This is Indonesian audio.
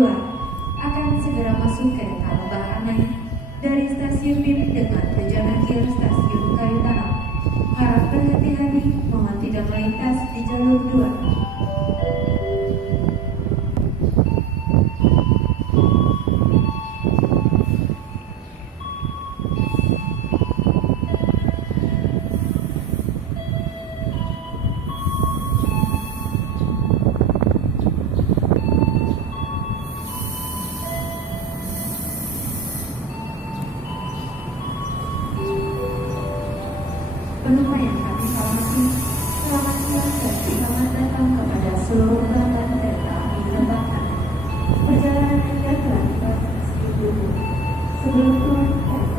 2 akan segera masuk kereta Lebak Anai dari stasiun BIM dengan tujuan akhir stasiun Kayu Tanam. Harap berhati-hati, mohon tidak melintas di jalur 2. Penumpang yang kami hormati, selamat siang dan selamat datang kepada seluruh pelanggan kereta api Lebak Anai. Perjalanan Anda telah tiba di stasiun Bogor. Sebelum turun kereta